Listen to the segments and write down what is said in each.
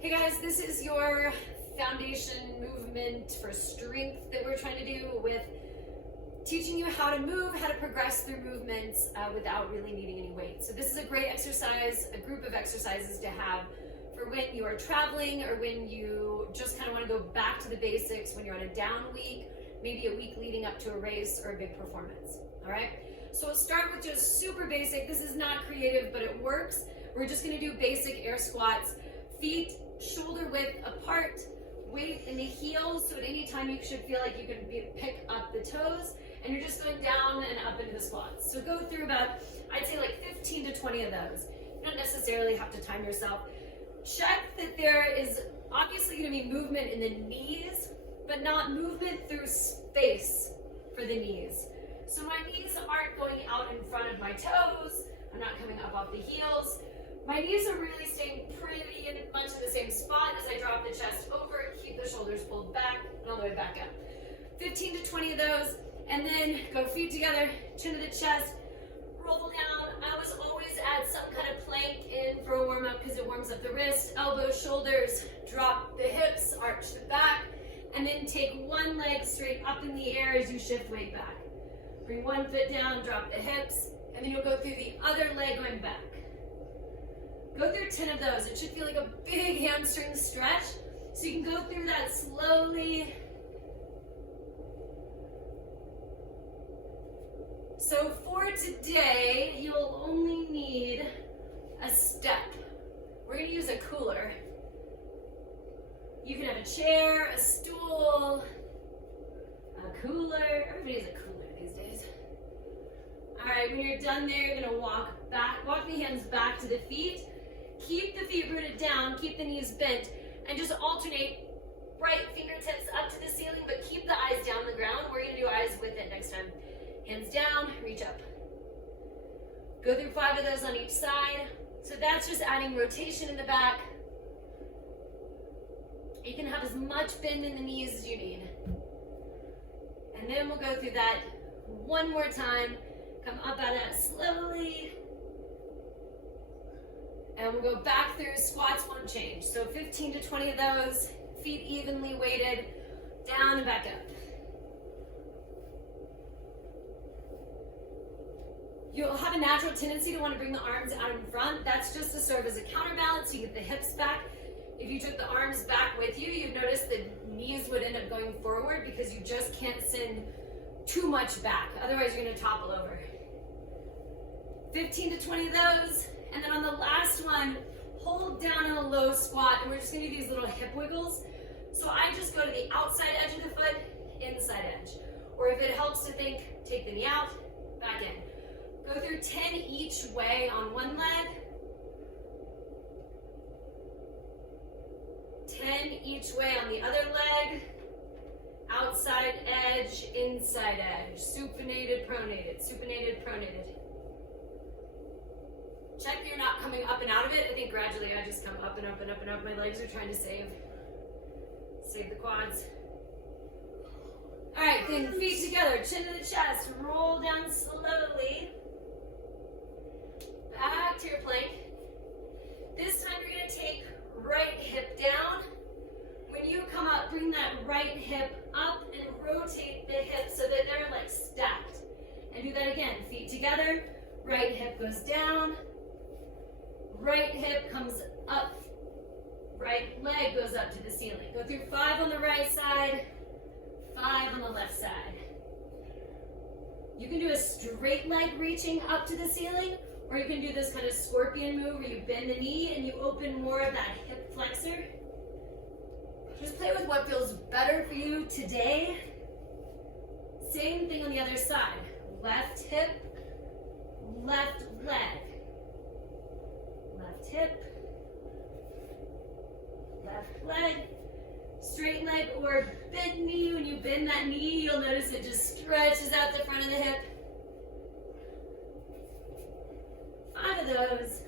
Hey guys, this is your foundation movement for strength that we're trying to do with teaching you how to move, how to progress through movements without really needing any weight. So this is a great exercise, a group of exercises to have for when you are traveling or when you just kind of want to go back to the basics, when you're on a down week, maybe a week leading up to a race or a big performance, all right? So we'll start with just super basic. This is not creative, but it works. We're just gonna do basic air squats, feet shoulder width apart, weight in the heels, so at any time you should feel like you can pick up the toes, and you're just going down and up into the squats. So go through about, I'd say like 15 to 20 of those. You don't necessarily have to time yourself. Check that there is obviously gonna be movement in the knees, but not movement through space for the knees. So my knees aren't going out in front of my toes, I'm not coming up off the heels. My knees are really staying pretty much in the same spot as I drop the chest over, keep the shoulders pulled back, and all the way back up. 15 to 20 of those, and then go feet together, chin to the chest, roll down. I always add some kind of plank in for a warm-up because it warms up the wrist, elbows, shoulders, drop the hips, arch the back, and then take one leg straight up in the air as you shift weight back. Bring one foot down, drop the hips, and then you'll go through the other leg going back. Go through 10 of those. It should feel like a big hamstring stretch. So you can go through that slowly. So for today, you'll only need a step. We're gonna use a cooler. You can have a chair, a stool, a cooler. Everybody has a cooler these days. All right, when you're done there, you're gonna walk the hands back to the feet. Keep the feet rooted down, keep the knees bent, and just alternate right fingertips up to the ceiling, but keep the eyes down the ground. We're gonna do eyes with it next time. Hands down, reach up. Go through 5 of those on each side. So that's just adding rotation in the back. You can have as much bend in the knees as you need. And then we'll go through that one more time. Come up out of that slowly. And we'll go back through squats, one change. So 15 to 20 of those, feet evenly weighted, down and back up. You'll have a natural tendency to want to bring the arms out in front. That's just to serve as a counterbalance. You get the hips back. If you took the arms back with you, you'd notice the knees would end up going forward because you just can't send too much back. Otherwise, you're going to topple over. 15 to 20 of those. And then on the last one, hold down in a low squat, and we're just gonna do these little hip wiggles. So I just go to the outside edge of the foot, inside edge. Or if it helps to think, take the knee out, back in. Go through 10 each way on one leg. 10 each way on the other leg. Outside edge, inside edge. Supinated, pronated, supinated, pronated. Check that you're not coming up and out of it. I think gradually I just come up and up and up and up. My legs are trying to save the quads. All right, then feet together, chin to the chest, roll down slowly. Back to your plank. This time you're gonna take right hip down. When you come up, bring that right hip up and rotate the hips so that they're like stacked. And do that again, feet together, right hip goes down. Right hip comes up, right leg goes up to the ceiling. Go through 5 on the right side, 5 on the left side. You can do a straight leg reaching up to the ceiling, or you can do this kind of scorpion move where you bend the knee and you open more of that hip flexor. Just play with what feels better for you today. Same thing on the other side. Left hip, left leg. Left hip, left leg, straight leg or bent knee. When you bend that knee, you'll notice it just stretches out the front of the hip. 5 of those.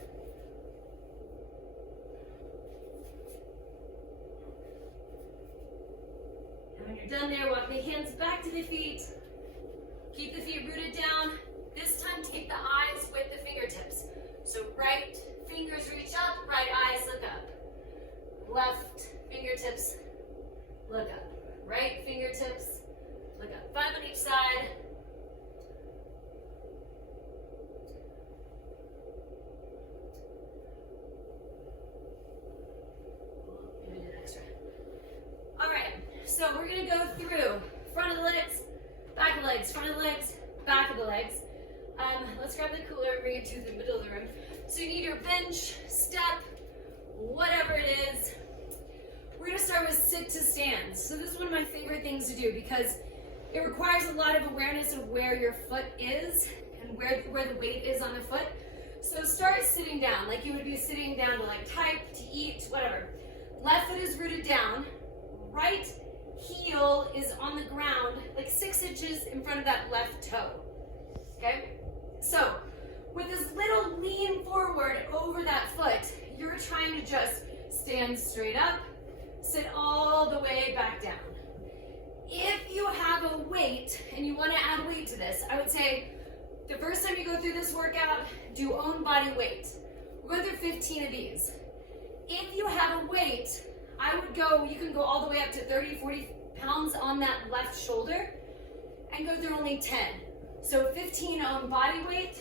And when you're done there, walk the hands back to the feet. Keep the feet rooted down. This time, take the eyes with the fingertips. So right fingers reach up, right eyes look up. Left fingertips, look up. Right fingertips, look up. 5 on each side. Maybe an extra. All right, so we're gonna go through front of the legs, back of the legs, front of the legs, back of the legs. Let's grab the cooler and bring it to the middle of the room. So you need your bench, step, whatever it is. We're gonna start with sit to stand. So this is one of my favorite things to do because it requires a lot of awareness of where your foot is and where the weight is on the foot. So start sitting down, like you would be sitting down to like type, to eat, whatever. Left foot is rooted down, right heel is on the ground, like 6 inches in front of that left toe, okay? So with this little lean forward over that foot, you're trying to just stand straight up, sit all the way back down. If you have a weight and you want to add weight to this, I would say the first time you go through this workout, do own body weight. We're going through 15 of these. If you have a weight, I would go, you can go all the way up to 30, 40 pounds on that left shoulder and go through only 10. So 15 on body weight,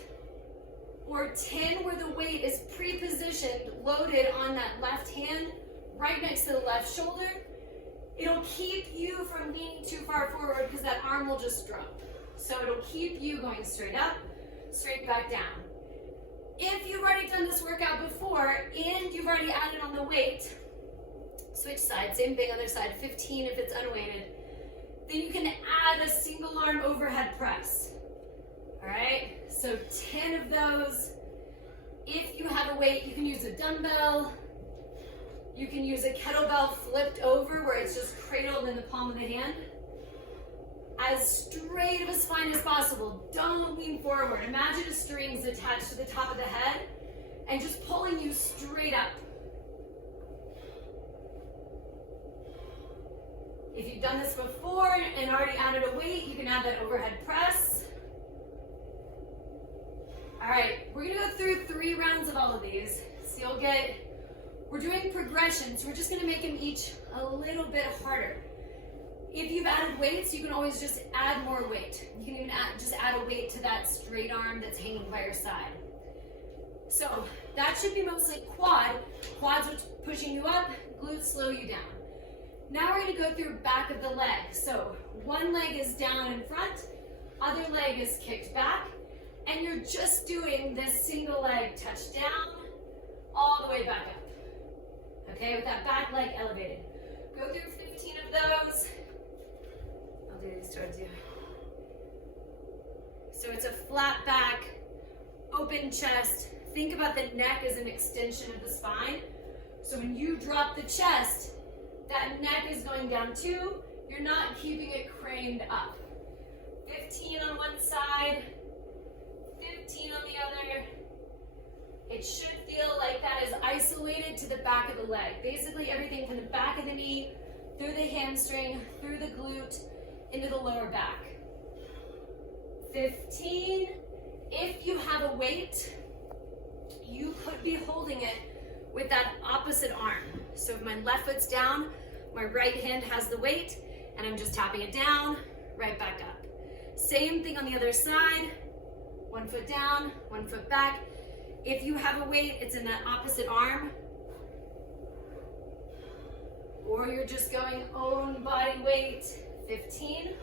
or 10 where the weight is pre-positioned, loaded on that left hand, right next to the left shoulder. It'll keep you from leaning too far forward because that arm will just drop. So it'll keep you going straight up, straight back down. If you've already done this workout before and you've already added on the weight, switch sides, same thing other side, 15 if it's unweighted, then you can add a single arm overhead press. All right, so 10 of those. If you have a weight, you can use a dumbbell. You can use a kettlebell flipped over where it's just cradled in the palm of the hand. As straight of a spine as possible. Don't lean forward. Imagine a string's attached to the top of the head and just pulling you straight up. If you've done this before and already added a weight, you can add that overhead press. All right, we're gonna go through 3 rounds of all of these. So you'll get, we're doing progressions. We're just gonna make them each a little bit harder. If you've added weights, you can always just add more weight. You can even just add a weight to that straight arm that's hanging by your side. So that should be mostly quad. Quads are pushing you up, glutes slow you down. Now we're gonna go through back of the leg. So one leg is down in front, other leg is kicked back, and you're just doing this single leg touch down, all the way back up. Okay, with that back leg elevated. Go through 15 of those. I'll do these towards you. So it's a flat back, open chest. Think about the neck as an extension of the spine. So when you drop the chest, that neck is going down too. You're not keeping it craned up. 15 on one side, 15 on the other. It should feel like that is isolated to the back of the leg. Basically everything from the back of the knee, through the hamstring, through the glute, into the lower back. 15. If you have a weight, you could be holding it with that opposite arm. So if my left foot's down, my right hand has the weight, and I'm just tapping it down, right back up. Same thing on the other side. 1 foot down, 1 foot back. If you have a weight, it's in that opposite arm. Or you're just going own body weight, 15.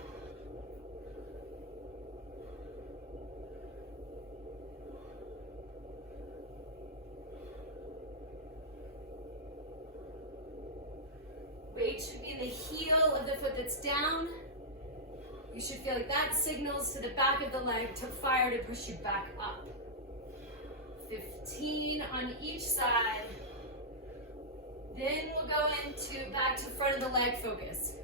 Weight should be in the heel of the foot that's down. You should feel like that signals to the back of the leg to fire to push you back up. 15 on each side. Then we'll go into back to front of the leg focus.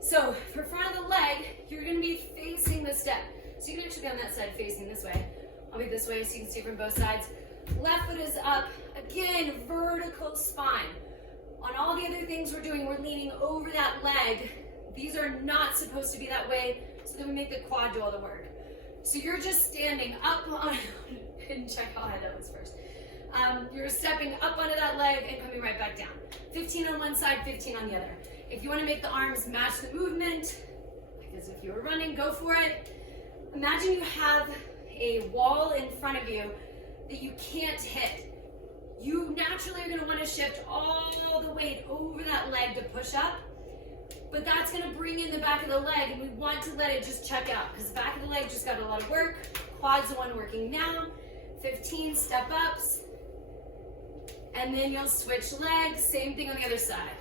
So for front of the leg, you're going to be facing the step. So you can actually be on that side facing this way. I'll be this way so you can see from both sides. Left foot is up. Again, vertical spine. On all the other things we're doing, we're leaning over that leg. These are not supposed to be that way, so then we make the quad do all the work. So you're just standing up on, and check how high that was first. You're stepping up onto that leg and coming right back down. 15 on one side, 15 on the other. If you want to make the arms match the movement, because if you were running, go for it. Imagine you have a wall in front of you that you can't hit. You naturally are going to want to shift all the weight over that leg to push up, but that's going to bring in the back of the leg, and we want to let it just check out because the back of the leg just got a lot of work. Quads the one working now. 15 step ups, and then you'll switch legs. Same thing on the other side.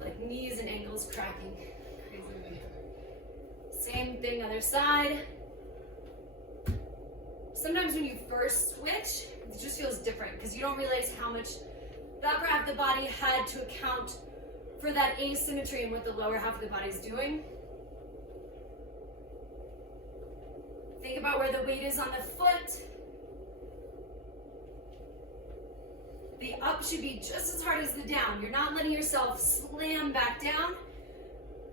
Like knees and ankles cracking. Crazy. Same thing, other side. Sometimes when you first switch, it just feels different because you don't realize how much the upper half of the body had to account for that asymmetry in what the lower half of the body is doing. Think about where the weight is on the foot. The up should be just as hard as the down. You're not letting yourself slam back down.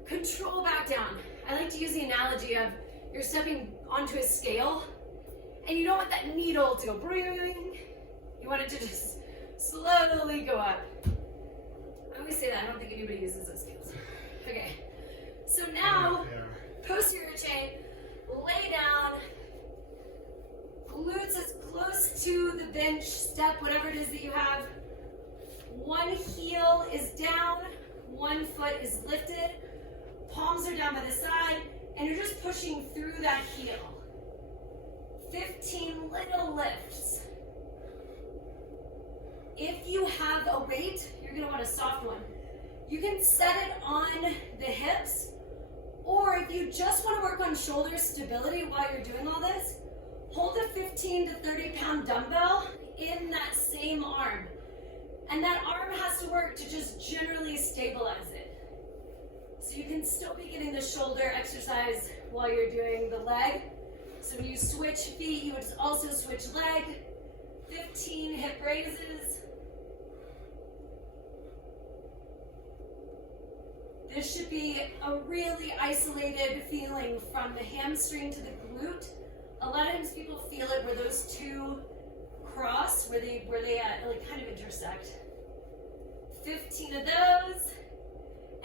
Control back down. I like to use the analogy of you're stepping onto a scale and you don't want that needle to go bring. You want it to just slowly go up. I always say that. I don't think anybody uses those scales. Okay. So now, posterior chain, lay down. Glutes as close to the bench step, whatever it is that you have. One heel is down, one foot is lifted. Palms are down by the side, and you're just pushing through that heel. 15 little lifts. If you have a weight, you're gonna want a soft one. You can set it on the hips, or if you just wanna work on shoulder stability while you're doing all this, hold a 15 to 30 pound dumbbell in that same arm. And that arm has to work to just generally stabilize it. So you can still be getting the shoulder exercise while you're doing the leg. So when you switch feet, you would also switch leg. 15 hip raises. This should be a really isolated feeling from the hamstring to the glute. A lot of times people feel it where those two cross, where they like kind of intersect. 15 of those.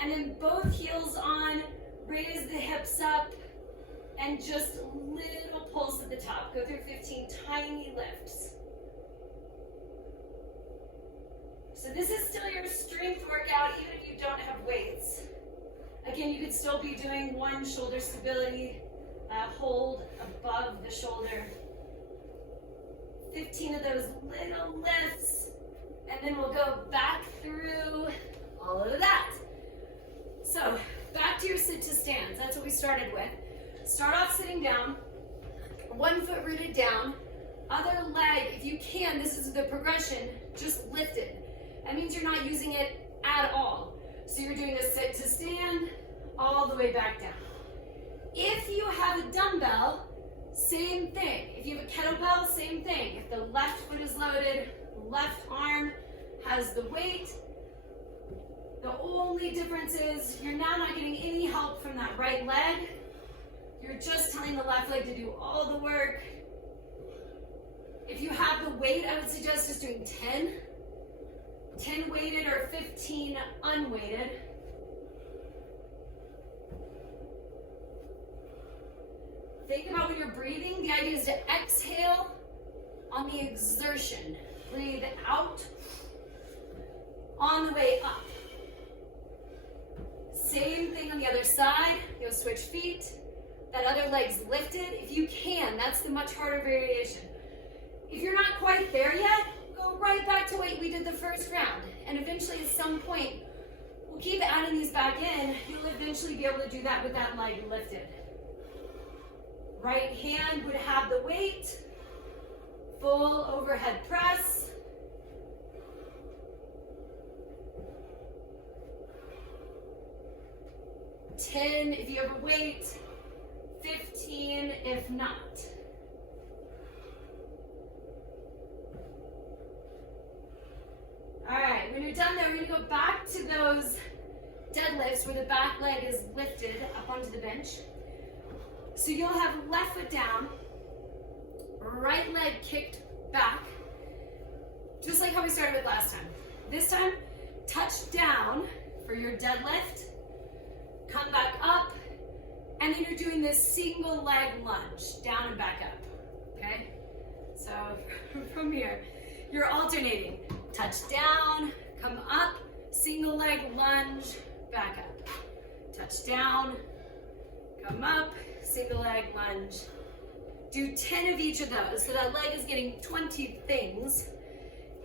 And then both heels on, raise the hips up, and just little pulse at the top. Go through 15 tiny lifts. So this is still your strength workout, even if you don't have weights. Again, you could still be doing one shoulder stability, hold above the shoulder. 15 of those little lifts, and then we'll go back through all of that. So back to your sit to stands. That's what we started with. Start off sitting down, one foot rooted down, other leg, if you can, this is the progression, just lifted. That means you're not using it at all. So you're doing a sit to stand all the way back down. If you have a dumbbell, same thing. If you have a kettlebell, same thing. If the left foot is loaded, left arm has the weight. The only difference is you're now not getting any help from that right leg. You're just telling the left leg to do all the work. If you have the weight, I would suggest just doing 10. 10 weighted or 15 unweighted. Think about when you're breathing, the idea is to exhale on the exertion. Breathe out on the way up. Same thing on the other side. You'll switch feet. That other leg's lifted. If you can, that's the much harder variation. If you're not quite there yet, go right back to what we did the first round. And eventually at some point, we'll keep adding these back in. You'll eventually be able to do that with that leg lifted. Right hand would have the weight. Full overhead press. $10 if you have a weight. 15 if not. All right, when you're done there, we're gonna go back to those deadlifts where the back leg is lifted up onto the bench. So you'll have left foot down, right leg kicked back, just like how we started with last time. This time, touch down for your deadlift, come back up, and then you're doing this single leg lunge, down and back up, okay? So from here, you're alternating. Touch down, come up, single leg lunge, back up. Touch down, come up, single leg lunge. Do 10 of each of those, so that leg is getting 20 things.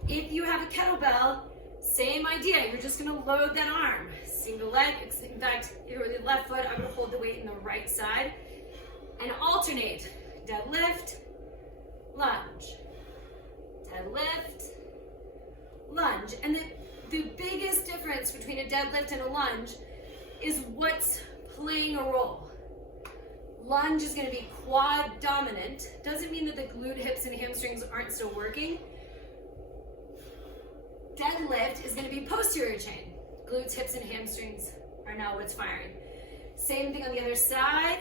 If you have a kettlebell, same idea, you're just gonna load that arm. Single leg, in fact, if you're with the left foot, I would hold the weight in the right side, and alternate. Deadlift, lunge. Deadlift, lunge. And the biggest difference between a deadlift and a lunge is what's playing a role. Lunge is gonna be quad dominant. Doesn't mean that the glute, hips, and hamstrings aren't still working. Deadlift is gonna be posterior chain. Glutes, hips, and hamstrings are now what's firing. Same thing on the other side.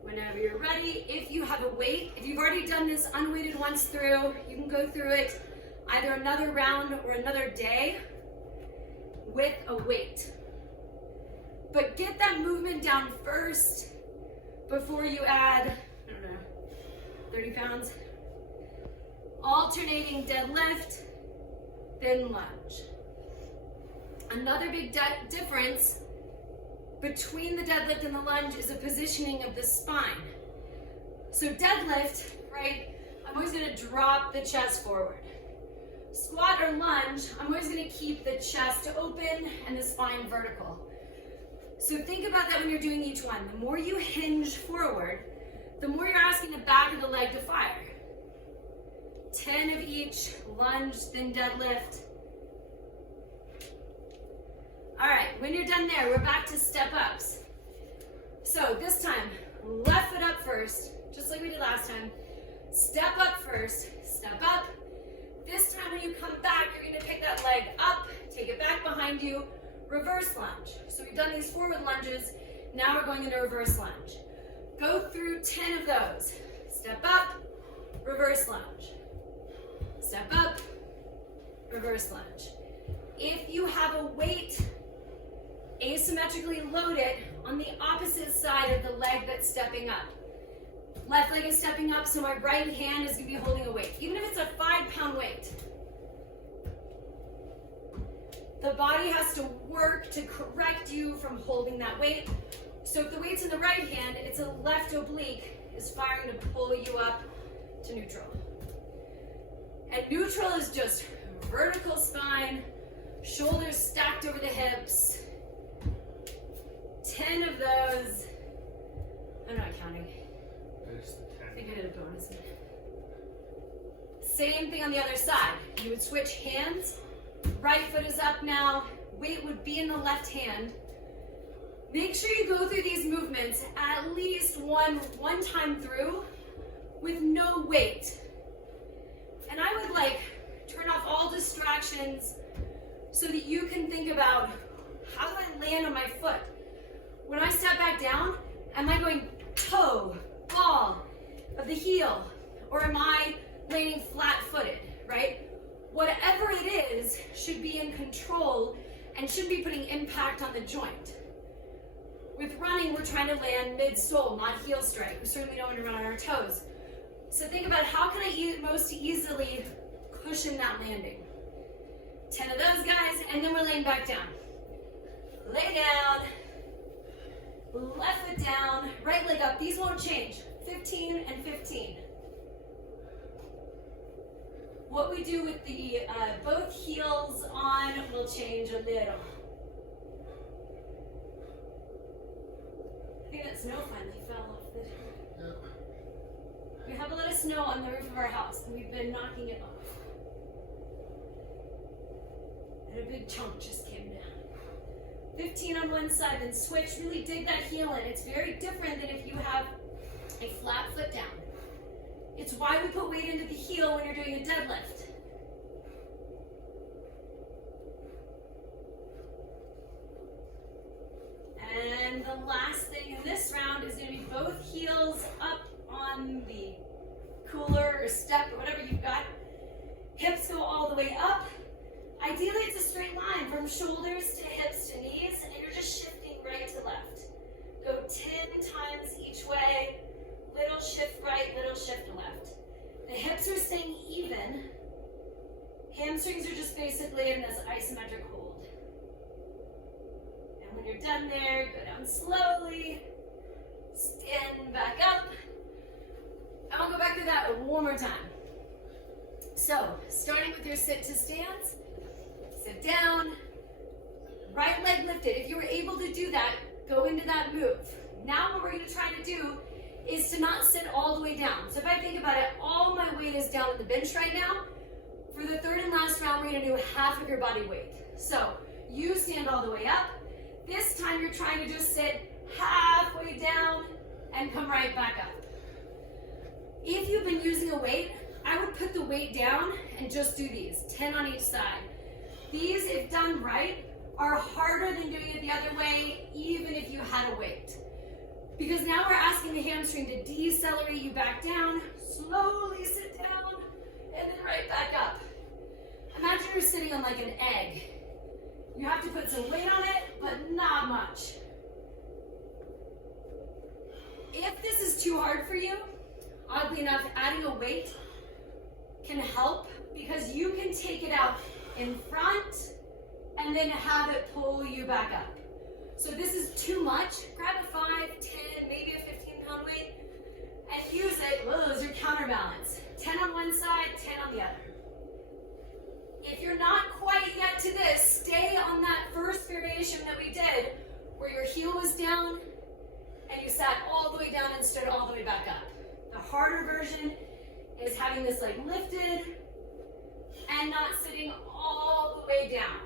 Whenever you're ready, if you have a weight, if you've already done this unweighted once through, you can go through it either another round or another day with a weight. But get that movement down first before you add, I don't know, 30 pounds. Alternating deadlift, then lunge. Another big difference between the deadlift and the lunge is the positioning of the spine. So deadlift, right, I'm always gonna drop the chest forward. Squat or lunge, I'm always gonna keep the chest open and the spine vertical. So think about that when you're doing each one. The more you hinge forward, the more you're asking the back of the leg to fire. 10 of each, lunge, then deadlift. All right, when you're done there, we're back to step ups. So this time, left foot up first, just like we did last time. Step up first, step up. This time when you come back, you're gonna pick that leg up, take it back behind you, reverse lunge. So we've done these forward lunges, now we're going into reverse lunge. Go through 10 of those. Step up, reverse lunge. Step up, reverse lunge. If you have a weight, asymmetrically load it on the opposite side of the leg that's stepping up. Left leg is stepping up, so my right hand is gonna be holding a weight. Even if it's a 5-pound weight. The body has to work to correct you from holding that weight. So if the weight's in the right hand, it's a left oblique is firing to pull you up to neutral. And neutral is just vertical spine, shoulders stacked over the hips. 10 of those. I'm not counting. I think I did a bonus. Same thing on the other side. You would switch hands. Right foot is up now. Weight would be in the left hand. Make sure you go through these movements at least one time through with no weight. And I would turn off all distractions so that you can think about, how do I land on my foot? When I step back down, am I going toe, ball of the heel, or am I landing flat-footed, right? Whatever it is should be in control and should be putting impact on the joint. With running, we're trying to land mid-sole, not heel strike. We certainly don't want to run on our toes. So think about, how can I most easily cushion that landing? 10 of those guys, and then we're laying back down. Lay down, left foot down, right leg up. These won't change. 15 and 15. What we do with the both heels on will change a little. I think that snow finally fell off the... Yep. We have a lot of snow on the roof of our house, and we've been knocking it off. And a big chunk just came down. 15 on one side, then switch. Really dig that heel in. It's very different than if you have a flat foot down. It's why we put weight into the heel when you're doing a deadlift. And the last thing in this round is going to be cooler or step or whatever you've got. Hips go all the way up. Ideally, it's a straight line from shoulders to hips to knees, and you're just shifting right to left. Go 10 times each way. Little shift right, little shift left. The hips are staying even. Hamstrings are just basically in this isometric hold. And when you're done there, go down slowly. Stand back up. And we'll go back to that one more time. So, starting with your sit to stands. Sit down. Right leg lifted. If you were able to do that, go into that move. Now what we're going to try to do is to not sit all the way down. So if I think about it, all my weight is down on the bench right now. For the third and last round, we're going to do half of your body weight. So you stand all the way up. This time you're trying to just sit halfway down and come right back up. If you've been using a weight, I would put the weight down and just do these, 10 on each side. These, if done right, are harder than doing it the other way, even if you had a weight. Because now we're asking the hamstring to decelerate you back down, slowly sit down, and then right back up. Imagine you're sitting on like an egg. You have to put some weight on it, but not much. If this is too hard for you, oddly enough, adding a weight can help because you can take it out in front and then have it pull you back up. So if this is too much, grab a 5, 10, maybe a 15-pound weight and use it as your counterbalance. 10 on one side, 10 on the other. If you're not quite yet to this, stay on that first variation that we did where your heel was down and you sat all the way down and stood all the way back up. The harder version is having this like lifted and not sitting all the way down.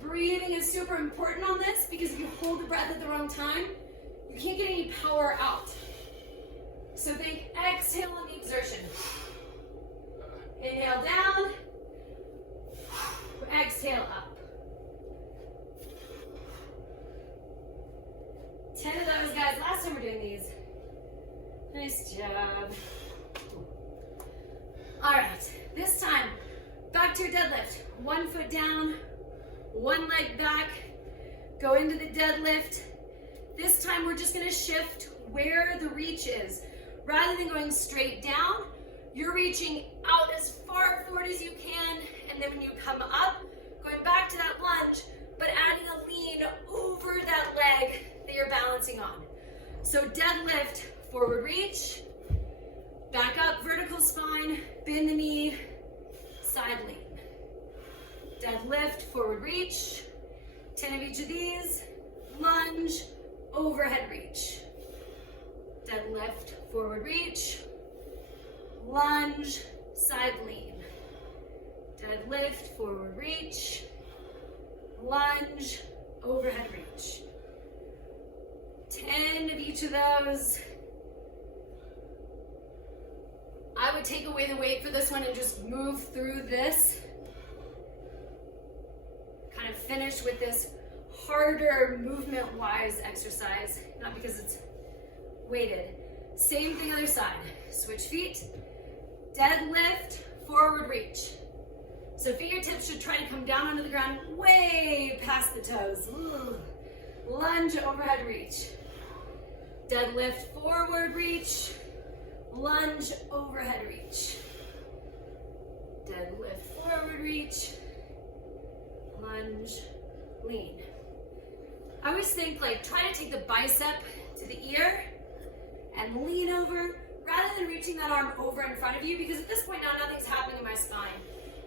Breathing is super important on this because if you hold the breath at the wrong time, you can't get any power out. So think exhale on the exertion. Inhale down, exhale up. 10 of those, guys. Last time we're doing these. Nice job. All right, this time, back to your deadlift. 1 foot down, 1 leg back, go into the deadlift. This time we're just gonna shift where the reach is. Rather than going straight down, you're reaching out as far forward as you can, and then when you come up, going back to that lunge, but adding a lean over that leg that you're balancing on. So deadlift, forward reach, back up, vertical spine, bend the knee, side lean. Deadlift, forward reach, 10 of each of these, lunge, overhead reach. Deadlift, forward reach, lunge, side lean. Deadlift, forward reach, lunge, overhead reach. 10 of each of those. I would take away the weight for this one and just move through this. Kind of finish with this harder movement-wise exercise, not because it's weighted. Same thing other side. Switch feet. Deadlift, forward reach. So fingertips should try to come down onto the ground way past the toes. Ooh. Lunge, overhead reach. Deadlift, forward reach. Lunge, overhead reach. Deadlift, forward reach. Lunge, lean. I always think like try to take the bicep to the ear and lean over rather than reaching that arm over in front of you, because at this point now nothing's happening in my spine.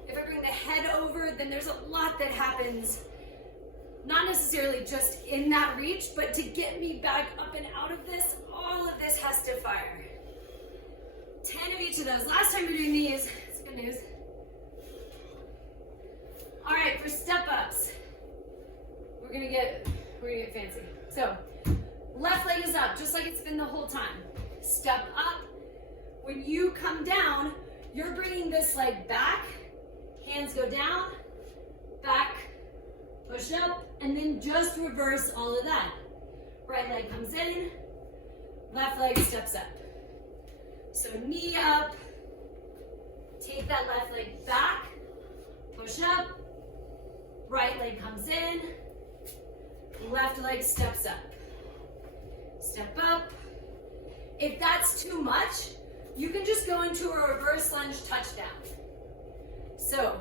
If I bring the head over, then there's a lot that happens, not necessarily just in that reach, but to get me back up and out of this, all of this has to fire. 10 of each of those. Last time we were doing these, it's good news. All right, for step ups, we're gonna get fancy. So, left leg is up, just like it's been the whole time. Step up. When you come down, you're bringing this leg back. Hands go down, back, push up, and then just reverse all of that. Right leg comes in, left leg steps up. So knee up, take that left leg back, push up, right leg comes in, left leg steps up. Step up. If that's too much, you can just go into a reverse lunge touchdown. So,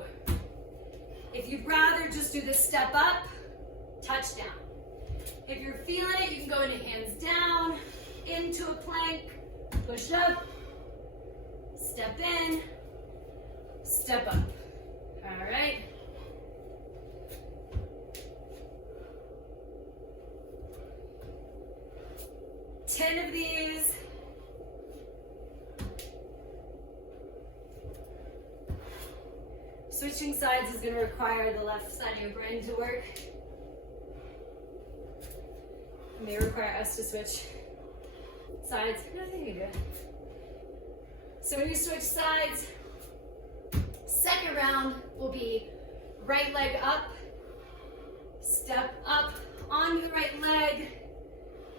if you'd rather just do the step up, touchdown. If you're feeling it, you can go into hands down, into a plank, push up, step in, step up. All right. Ten of these. Switching sides is going to require the left side of your brain to work. It may require us to switch sides. No, I think you're good. So when you switch sides, second round will be right leg up, step up on the right leg,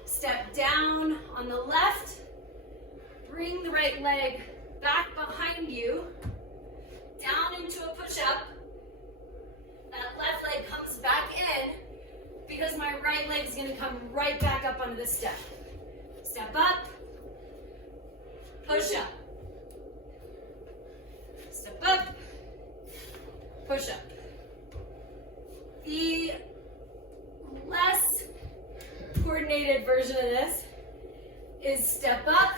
step down on the left, bring the right leg back behind you, down into a push-up. That left leg comes back in because my right leg is going to come right back up onto the step. Step up, push up. Step up, push up. The less coordinated version of this is step up,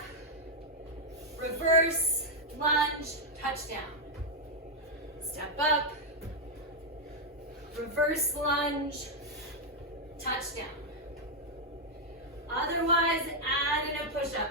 reverse, lunge, touchdown. Step up, reverse lunge, touchdown. Otherwise, add in a push-up.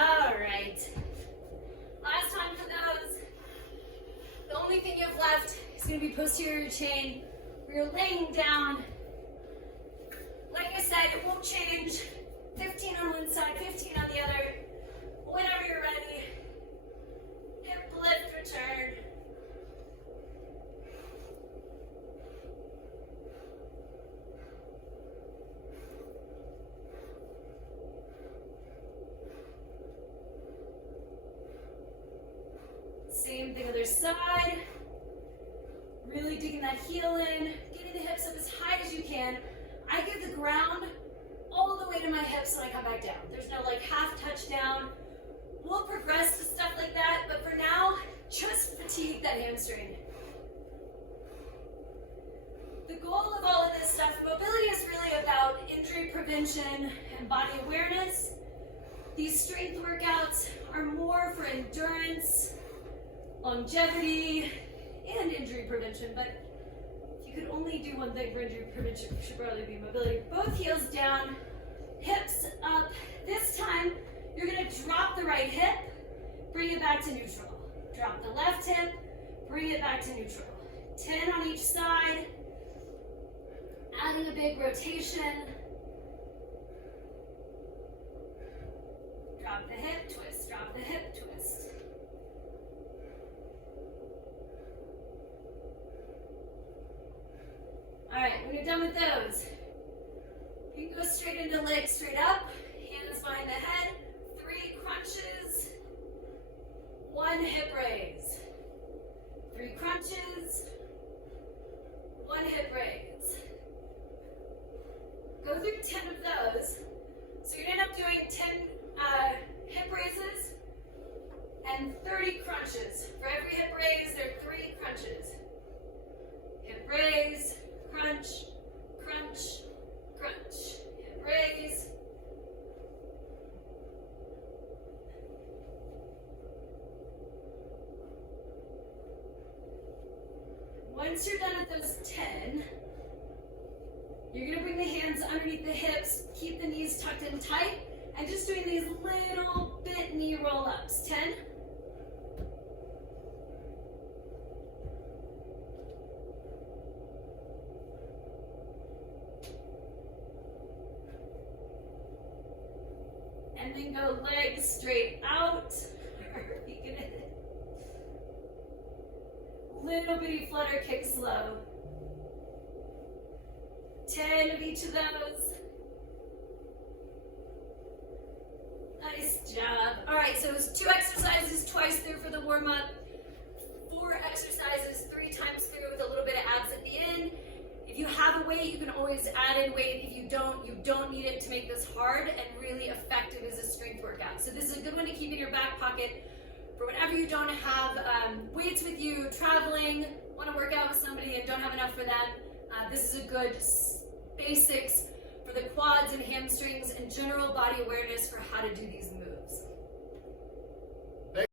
All right. Last time for those. The only thing you have left is going to be posterior chain. Where you're laying down. Like I said, it won't change. 15 on one side, 15 on the other. Whenever you're ready. Hip lift, return. Same thing other side. Really digging that heel in, getting the hips up as high as you can. I give the ground all the way to my hips when I come back down. There's no like half touchdown. We'll progress to stuff like that, but for now, just fatigue that hamstring. The goal of all of this stuff, mobility is really about injury prevention and body awareness. These strength workouts are more for endurance, longevity, and injury prevention, but if you could only do one thing for injury prevention, it should probably be mobility. Both heels down, hips up. This time, you're gonna drop the right hip, bring it back to neutral. Drop the left hip, bring it back to neutral. 10 on each side, adding a big rotation. Drop the hip, twist, drop the hip, twist. All right, when you're done with those, you can go straight into legs straight up, hands behind the head, 3 crunches, 1 hip raise. 3 crunches, 1 hip raise. Go through 10 of those. So you're gonna end up doing 10 hip raises and 30 crunches. For every hip raise, there are 3 crunches. Hip raise, crunch, crunch, crunch. Hip raise. Once you're done with those 10, you're going to bring the hands underneath the hips, keep the knees tucked in tight, and just doing these little bit knee roll-ups. 10. And then go legs straight out. Little bitty flutter kick slow. 10 of each of those. Nice job. All right, so it was 2 exercises twice through for the warm-up, 4 exercises 3 times through with a little bit of abs at the end. If you have a weight, you can always add in weight. If you don't need it to make this hard and really effective as a strength workout. So this is a good one to keep in your back pocket for whenever you don't have weights with you, traveling, want to work out with somebody and don't have enough for that. This is a good basics for the quads and hamstrings and general body awareness for how to do these movements.